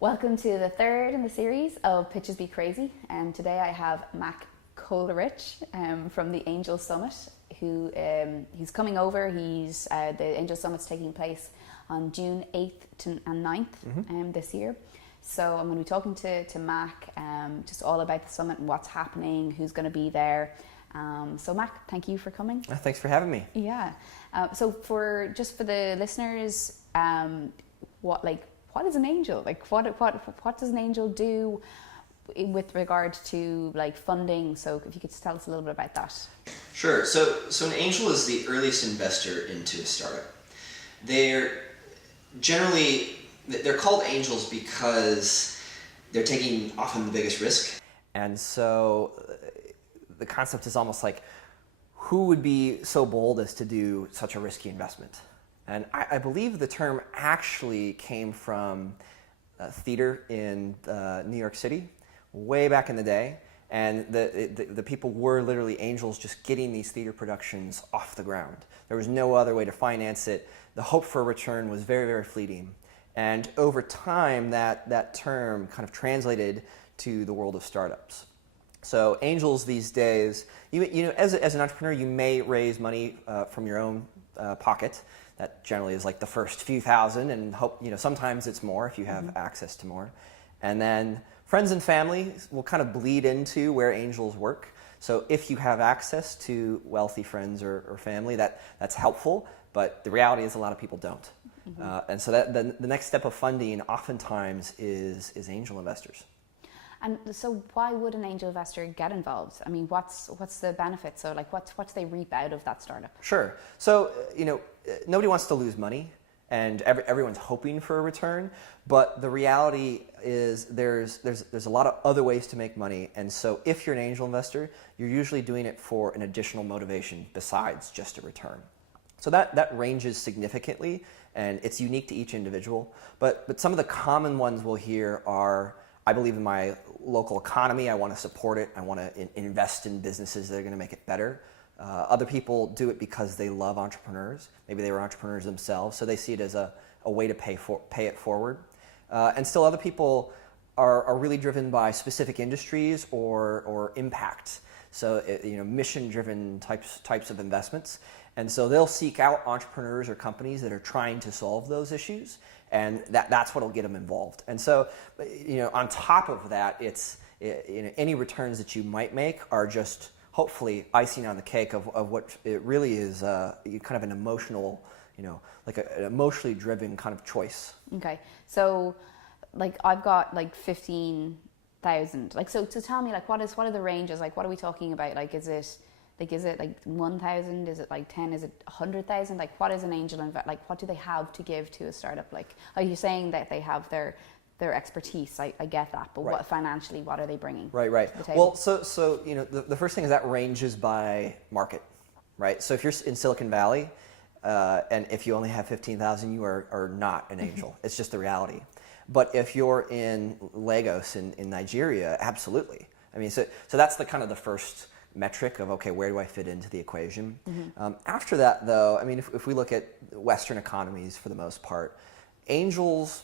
Welcome to the third in the series of Pitches Be Crazy. Today I have Mack Kolarich from the Angel Summit, who he's coming over. The Angel Summit's taking place on June 8th and 9th this year. So I'm going to be talking to Mack just all about the summit and what's happening, who's going to be there. So Mack, thank you for coming. Thanks for having me. Yeah. So for the listeners, what is an angel? Like what does an angel do with regard to like funding? So if you could just tell us a little bit about that. Sure. So an angel is the earliest investor into a startup. They're called angels because they're taking often the biggest risk. And so the concept is almost like, who would be so bold as to do such a risky investment? And I believe the term actually came from theater in New York City way back in the day. And the people were literally angels just getting these theater productions off the ground. There was no other way to finance it. The hope for a return was very, very fleeting. And over time, that term kind of translated to the world of startups. So angels these days, as an entrepreneur, you may raise money from your own pocket. That generally is like the first few thousand, and sometimes it's more if you have access to more. And then friends and family will kind of bleed into where angels work. So if you have access to wealthy friends or family, that's helpful. But the reality is a lot of people don't. And so the next step of funding oftentimes is angel investors. And so why would an angel investor get involved? I mean, what's the benefit? So like what do they reap out of that startup? Sure. So, nobody wants to lose money, and everyone's hoping for a return, but the reality is there's a lot of other ways to make money. And so if you're an angel investor, you're usually doing it for an additional motivation besides just a return. So that ranges significantly, and it's unique to each individual. But some of the common ones we'll hear are, I believe in my local economy, I want to support it, I want to invest in businesses that are going to make it better. Other people do it because they love entrepreneurs. Maybe they were entrepreneurs themselves, so they see it as a way to pay it forward. And still other people are really driven by specific industries or impact. So mission-driven types of investments. And so they'll seek out entrepreneurs or companies that are trying to solve those issues, and that's what'll get them involved. And so, on top of that, it's any returns that you might make are just hopefully icing on the cake of what it really is, kind of an emotional, like an emotionally driven kind of choice. Okay, so like I've got like 15,000. Like so tell me, like what are the ranges? Like what are we talking about? Like is it like 1,000? Is it like 10? Is it 100,000? Like what is an angel like what do they have to give to a startup? Like are you saying that they have their expertise? I get that, but right. What are they bringing? Right. To the table? Well, so the first thing is that ranges by market, right? So if you're in Silicon Valley, and if you only have 15,000, you are not an angel. It's just the reality. But if you're in Lagos in Nigeria, absolutely. I mean, so that's the kind of the first metric of, okay, where do I fit into the equation? After that, though, I mean, if we look at Western economies for the most part, angels,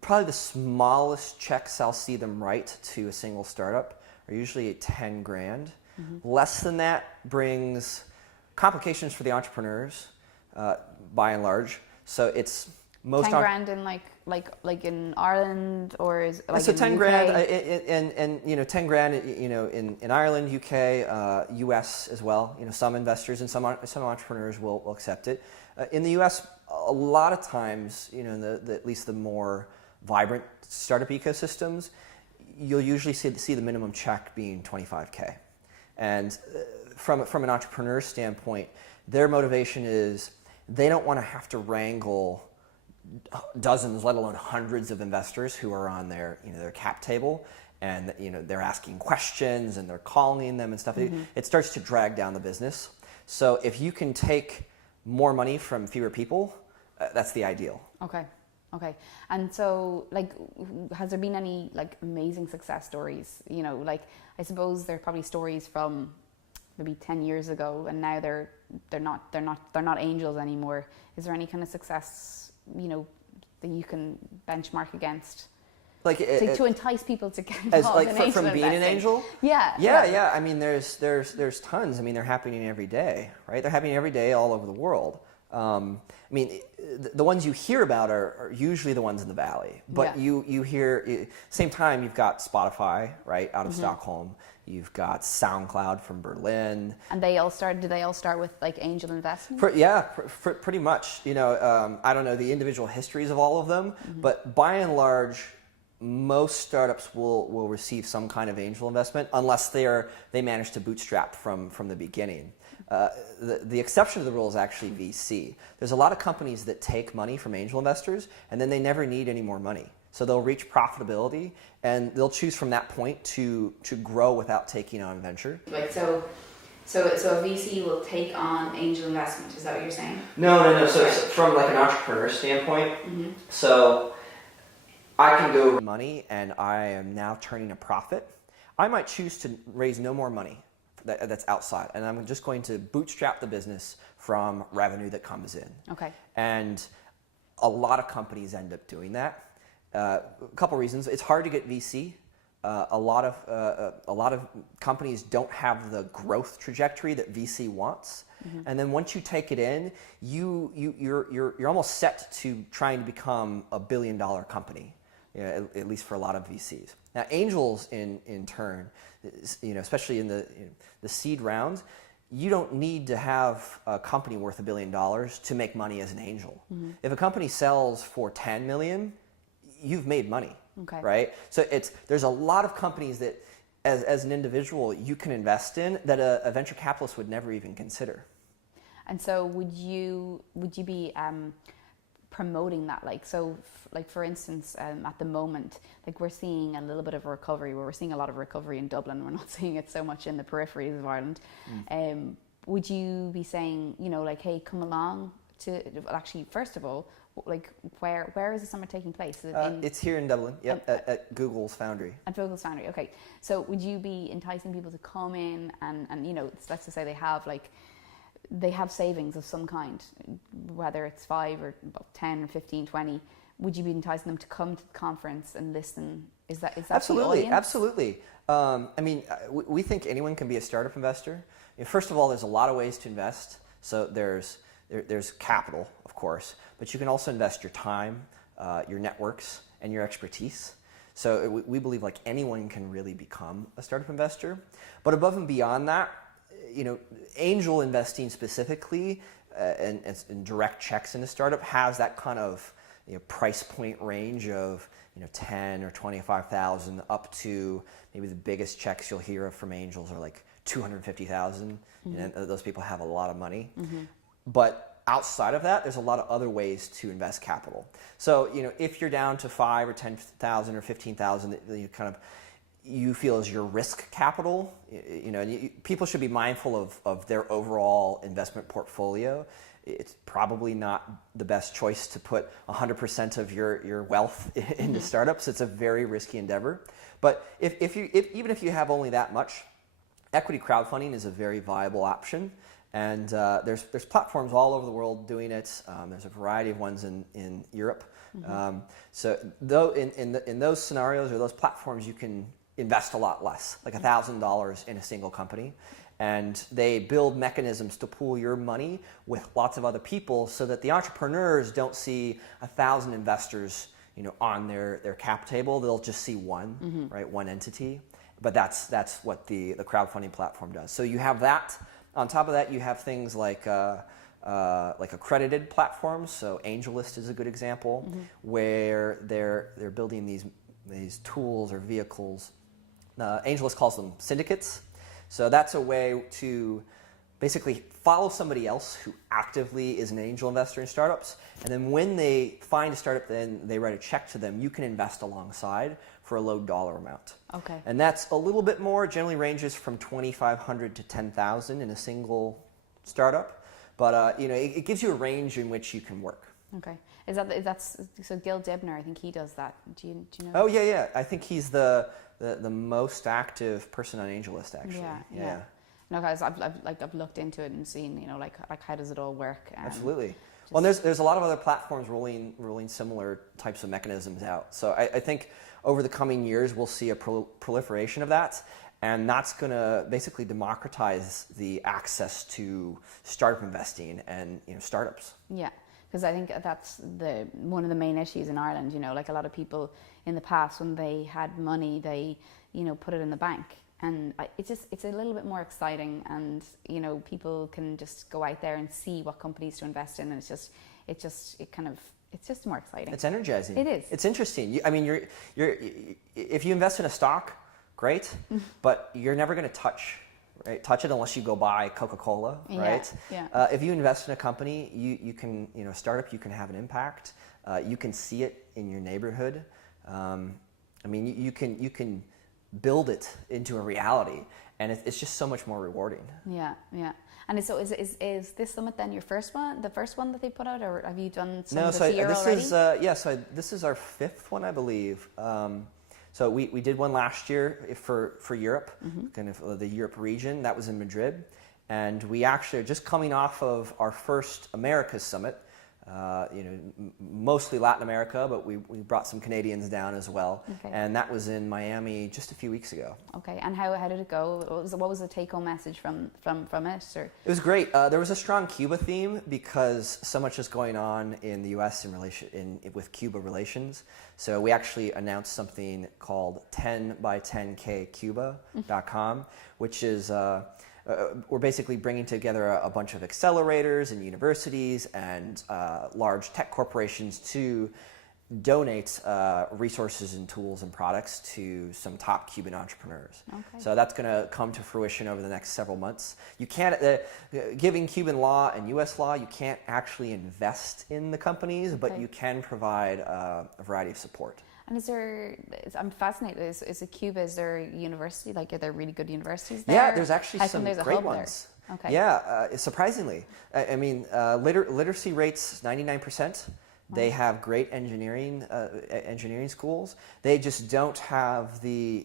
probably the smallest checks I'll see them write to a single startup are usually 10 grand. Less than that brings complications for the entrepreneurs, by and large. So it's most 10 grand in like in Ireland, or is it like so in 10 UK? grand and 10 grand in Ireland, UK, US as well. Some investors and some entrepreneurs will accept it. In the US, a lot of times, in at least the more vibrant startup ecosystems, you'll usually see the minimum check being 25K. And from an entrepreneur standpoint, their motivation is they don't want to have to wrangle dozens, let alone hundreds of investors who are on their cap table, and they're asking questions and they're calling them and stuff. It starts to drag down the business. So if you can take more money from fewer people, that's the ideal. Okay. And so, like, has there been any like amazing success stories? Like, I suppose there are probably stories from maybe 10 years ago, and now they're not angels anymore. Is there any kind of success, that you can benchmark against? Like to entice people to get involved in angel from being investing? an angel? Yeah. I mean, there's tons. I mean, they're happening every day, right? They're happening every day all over the world. I mean, the ones you hear about are usually the ones in the Valley. But you hear, same time, you've got Spotify, right, out of Stockholm. You've got SoundCloud from Berlin. And do they all start with like angel investment? Pretty much. I don't know the individual histories of all of them, but by and large, most startups will receive some kind of angel investment unless they manage to bootstrap from the beginning. The exception to the rule is actually VC. There's a lot of companies that take money from angel investors and then they never need any more money. So they'll reach profitability and they'll choose from that point to grow without taking on venture. Like so a VC will take on angel investment. Is that what you're saying? No. So from like an entrepreneur standpoint, so I can go money and I am now turning a profit. I might choose to raise no more money that's outside, and I'm just going to bootstrap the business from revenue that comes in. Okay. And a lot of companies end up doing that. A couple reasons. It's hard to get VC. A lot of companies don't have the growth trajectory that VC wants. And then once you take it in, you're almost set to trying to become a $1 billion company. At least for a lot of VCs. Now, angels in turn, especially in the seed rounds, you don't need to have a company worth $1 billion to make money as an angel. If a company sells for 10 million, you've made money, right? So there's a lot of companies that, as an individual, you can invest in that a venture capitalist would never even consider. And so, would you be promoting that? For instance, at the moment, like we're seeing a little bit of a recovery. We're seeing a lot of recovery in Dublin. We're not seeing it so much in the peripheries of Ireland. Would you be saying, like, hey, come along to? Actually, first of all, like, where is the summit taking place? It's here in Dublin. Yep, at Google's Foundry. At Google's Foundry. Okay. So, would you be enticing people to come in and let's just say they have savings of some kind, whether it's 5 or 10 or 15, 20. Would you be enticing them to come to the conference and listen? Is that absolutely, the audience? Absolutely. I mean, we think anyone can be a startup investor. First of all, there's a lot of ways to invest. So there's capital, of course, but you can also invest your time, your networks, and your expertise. So we believe like anyone can really become a startup investor. But above and beyond that, angel investing specifically and direct checks into startup has that kind of price point range of 10 or 25,000 up to maybe the biggest checks you'll hear of from angels are like 250,000. And those people have a lot of money. But outside of that, there's a lot of other ways to invest capital. So if you're down to 5 or 10,000 or 15,000, you feel is your risk capital. People should be mindful of their overall investment portfolio. It's probably not the best choice to put 100% of your wealth into startups. It's a very risky endeavor. But even if you have only that much, equity crowdfunding is a very viable option. And there's platforms all over the world doing it. There's a variety of ones in Europe. So though in those scenarios or those platforms, you can invest a lot less, like $1,000 in a single company. And they build mechanisms to pool your money with lots of other people so that the entrepreneurs don't see 1,000 investors, on their cap table. They'll just see one, right, one entity. But that's what the crowdfunding platform does. So you have that. On top of that, you have things like accredited platforms. So AngelList is a good example, where they're building these tools or vehicles. AngelList calls them syndicates. So that's a way to basically follow somebody else who actively is an angel investor in startups. And then when they find a startup, then they write a check to them. You can invest alongside for a low dollar amount. Okay. And that's a little bit more, generally ranges from $2,500 to $10,000 in a single startup. But it gives you a range in which you can work. Okay. That's so Gil Dibner, I think he does that. Do you know? Oh yeah. I think he's the most active person on AngelList, actually. Yeah. Because I've looked into it and seen, like how does it all work? Absolutely. Well, there's a lot of other platforms rolling similar types of mechanisms out. So I think over the coming years we'll see a proliferation of that, and that's going to basically democratize the access to startup investing and startups. Yeah, because I think that's one of the main issues in Ireland. Like a lot of people in the past, when they had money, they put it in the bank. And it's a little bit more exciting, and people can just go out there and see what companies to invest in, and it's just more exciting. It's energizing. It is. It's interesting. You're if you invest in a stock, great, but you're never going to touch it unless you go buy Coca-Cola, right? Yeah. If you invest in a company, you can a startup, you can have an impact. You can see it in your neighborhood. You can build it into a reality, and it's just so much more rewarding. Yeah. And so is this summit then your first one, the first one that they put out, or have you done some this year already? This is our fifth one, I believe. So we did one last year for Europe, kind of the Europe region. That was in Madrid, and we actually are just coming off of our first Americas summit. Mostly Latin America, but we brought some Canadians down as well. Okay. And that was in Miami just a few weeks ago. Okay, and how did it go? What was the take-home message from it? Or? It was great. There was a strong Cuba theme because so much is going on in the U.S. with Cuba relations. So we actually announced something called 10by10kcuba.com, which is we're basically bringing together a bunch of accelerators and universities and large tech corporations to donate resources and tools and products to some top Cuban entrepreneurs. Okay. So that's going to come to fruition over the next several months. You can't, given Cuban law and U.S. law, you can't actually invest in the companies, but you can provide a variety of support. And I'm fascinated, is Cuba, is there a university, are there really good universities there? Yeah, there's actually some there's great ones. There? Okay. Yeah, surprisingly. Literacy rates 99%. They have great engineering schools. They just don't have the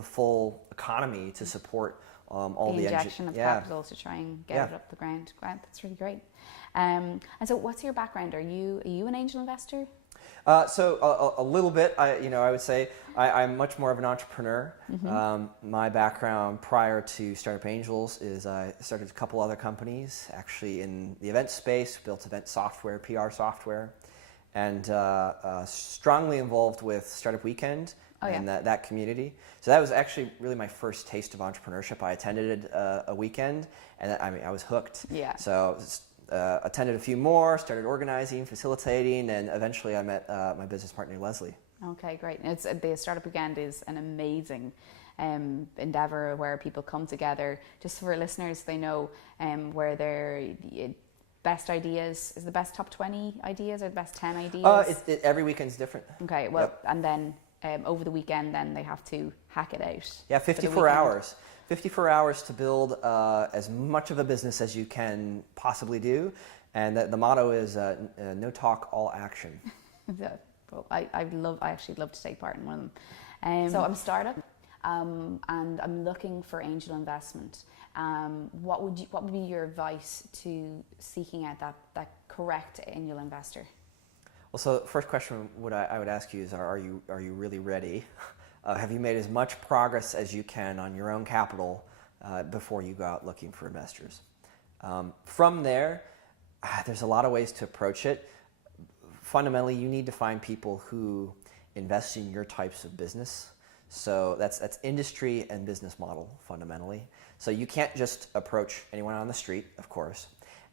full economy to support all the injection of capital to try and get it up the ground. Wow, that's really great. And so, what's your background? Are you an angel investor? So a little bit, I would say I'm much more of an entrepreneur. My background prior to Startup Angels is I started a couple other companies, actually in the event space, built event software, PR software, and strongly involved with Startup Weekend and that community. So that was actually really my first taste of entrepreneurship. I attended a weekend, and I was hooked. Yeah. So attended a few more, started organizing, facilitating, and eventually I met my business partner, Leslie. Okay, great. The Startup Weekend is an amazing endeavor where people come together. Just for listeners, they know where their best ideas, is the best top 20 ideas or the best 10 ideas? Every weekend's different. Okay, well, and then over the weekend, then they have to hack it out. Yeah, 54 hours. 54 hours to build as much of a business as you can possibly do. And the motto is no talk, all action. Yeah, well, I actually love to take part in one of them. So I'm a startup and I'm looking for angel investment. What would be your advice to seeking out that correct angel investor? Well, so the first question I would ask you is, are you really ready? Have you made as much progress as you can on your own capital before you go out looking for investors? From there, there's a lot of ways to approach it. Fundamentally, you need to find people who invest in your types of business. So that's industry and business model, fundamentally. So you can't just approach anyone on the street, of course.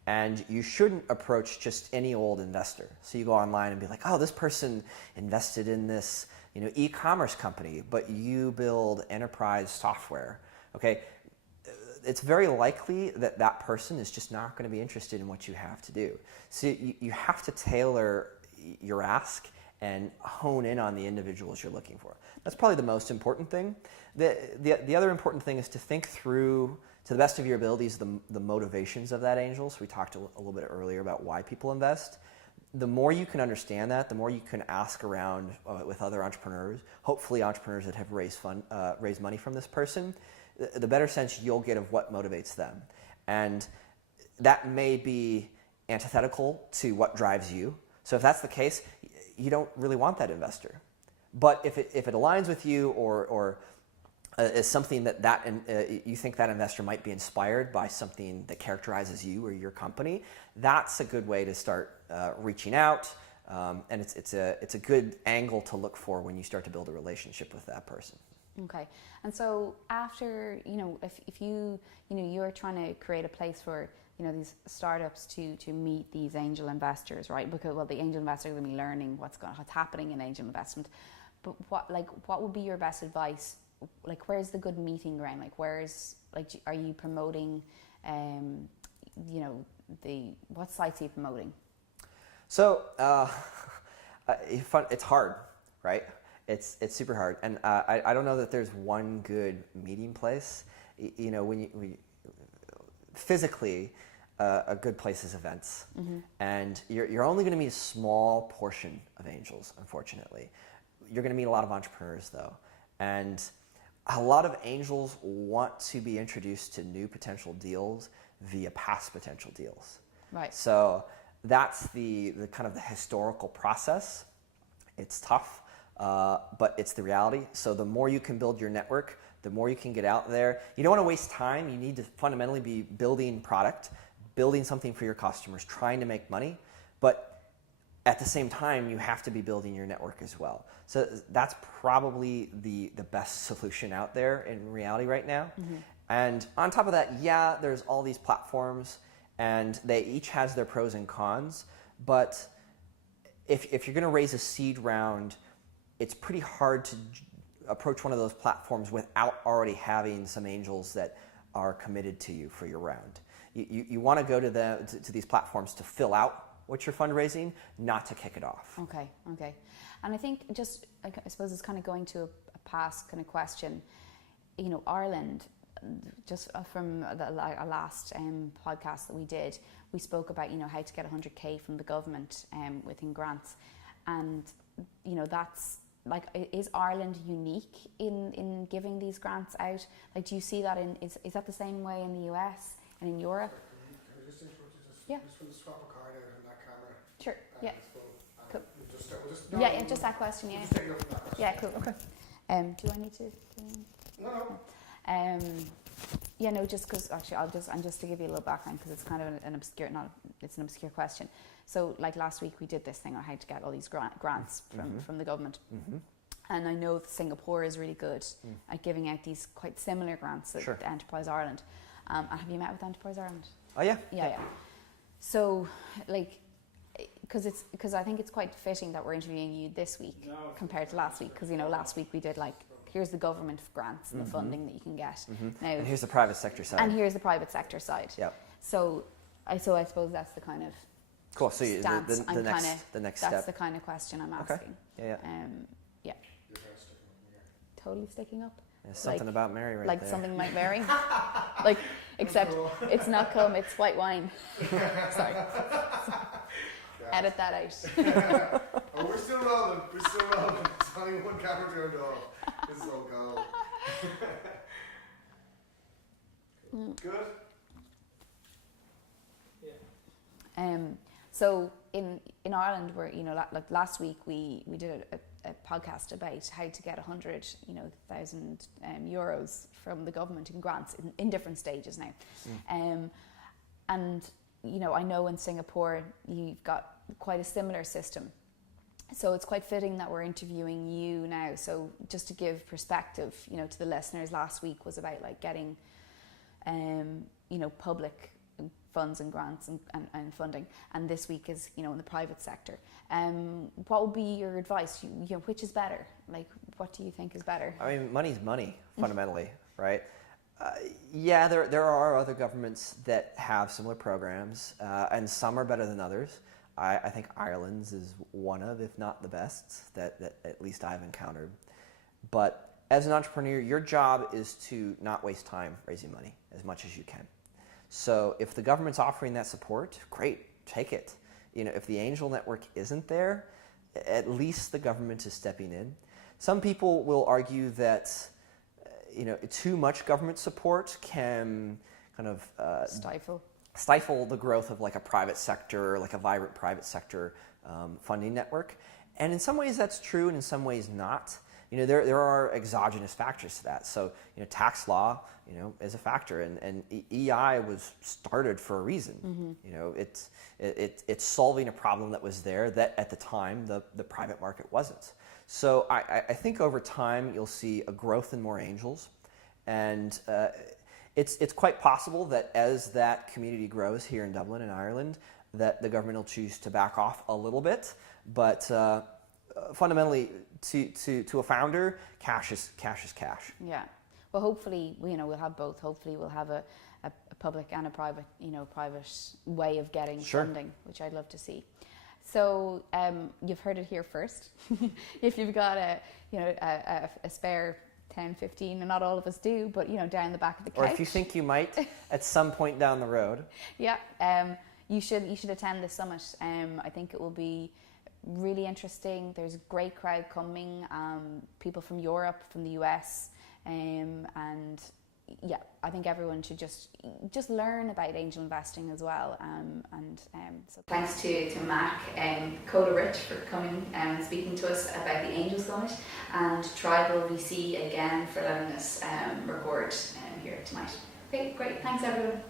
And you shouldn't approach just any old investor. So you go online and be like, oh, this person invested in this e-commerce company, but you build enterprise software. Okay, it's very likely that that person is just not going to be interested in what you have to do. So you have to tailor your ask and hone in on the individuals you're looking for. That's probably the most important thing. The other important thing is to think through, to the best of your abilities, the motivations of that angel. So we talked a little bit earlier about why people invest. The more you can understand that, the more you can ask around with other entrepreneurs, hopefully entrepreneurs that have raised money from this person. the better sense you'll get of what motivates them. And that may be antithetical to what drives you. So if that's the case, you don't really want that investor. But if it aligns with you or is something that you think that investor might be inspired by something that characterizes you or your company, that's a good way to start reaching out. And it's a good angle to look for when you start to build a relationship with that person. Okay, and so after, if you're trying to create a place for, these startups to meet these angel investors, right? Because, well, the angel investors are going to be learning what's happening in angel investment. But what would be your best advice? Like, where's the good meeting ground? Like, are you promoting, what sites are you promoting? So, it's hard, right? It's super hard, and I don't know that there's one good meeting place. When physically, a good place is events, and you're only going to meet a small portion of angels. Unfortunately, you're going to meet a lot of entrepreneurs though, and a lot of angels want to be introduced to new potential deals via past potential deals. Right. So that's the kind of the historical process. It's tough. But it's the reality. So the more you can build your network, the more you can get out there. You don't want to waste time. You need to fundamentally be building product, building something for your customers, trying to make money. But at the same time, you have to be building your network as well. So that's probably the best solution out there in reality right now. And on top of that, yeah, there's all these platforms, and they each has their pros and cons. But if you're going to raise a seed round, it's pretty hard to approach one of those platforms without already having some angels that are committed to you for your round. You want to go to these platforms to fill out what you're fundraising, not to kick it off. Okay. And I think I suppose it's kind of going to a past kind of question. Ireland, just from a last podcast that we did, we spoke about, how to get 100K from the government within grants. And, that's, is Ireland unique in giving these grants out? Do you see that is that the same way in the US and in Europe? Can I just interrupt you? Yeah. Just want to swap a card out on that camera. Sure, yeah. Cool. Just just that question, yeah. Just take it up from that question. Yeah, cool. Okay. Do I need to? No. Just because actually, just to give you a little background, because it's kind of an obscure question. So, last week we did this thing on how to get all these grants from the government, and I know that Singapore is really good at giving out these quite similar grants to Enterprise Ireland. And have you met with Enterprise Ireland? Oh yeah. Yeah. So, because I think it's quite fitting that we're interviewing you this week compared to last week, because last week we did here's the government grants and the funding that you can get. Now, and here's the private sector side. And here's the private sector side. Yep. So I suppose that's the kind of cool. So stance the next step. That's the kind of question I'm asking. Yeah. Yeah. Totally sticking up. There's something about Mary right there. Something like Mary. Except it's not cum, it's white wine. Sorry. Edit that out. Oh, we're still rolling. It's only one camera turned off. This is all go. Good? Yeah. So in Ireland, where last week we did a podcast about how to get 100,000 euros from the government in grants in different stages now, and I know in Singapore you've got quite a similar system. So it's quite fitting that we're interviewing you now. So just to give perspective, to the listeners, last week was about getting, public funds and grants and funding, and this week is in the private sector. What would be your advice? Which is better? What do you think is better? I mean, money's money fundamentally, right? Yeah, there are other governments that have similar programs, and some are better than others. I think Ireland's is one of, if not the best, that at least I've encountered. But as an entrepreneur, your job is to not waste time raising money as much as you can. So if the government's offering that support, great, take it. If the angel network isn't there, at least the government is stepping in. Some people will argue that too much government support can kind of stifle the growth of like a private sector, like a vibrant private sector funding network. And in some ways that's true, and in some ways not. There are exogenous factors to that. So, tax law, is a factor, and EI was started for a reason. It's solving a problem that was there that at the time the private market wasn't. So I think over time you'll see a growth in more angels, and it's quite possible that as that community grows here in Dublin and Ireland, that the government will choose to back off a little bit, but fundamentally, to a founder, cash is cash. Yeah. Well, hopefully, we'll have both. Hopefully, we'll have a public and a private, private way of getting funding, which I'd love to see. So you've heard it here first. If you've got a spare 10, 15, and not all of us do, but down the back of the couch. Or if you think you might at some point down the road. Yeah. You should attend the summit. I think it will be really interesting. There's a great crowd coming, people from Europe, from the US, and yeah, I think everyone should just learn about angel investing as well. So thanks to Mack Kolarich for coming and speaking to us about the Angel Summit, and Tribal VC again for letting us record here tonight. Okay, great. Thanks everyone.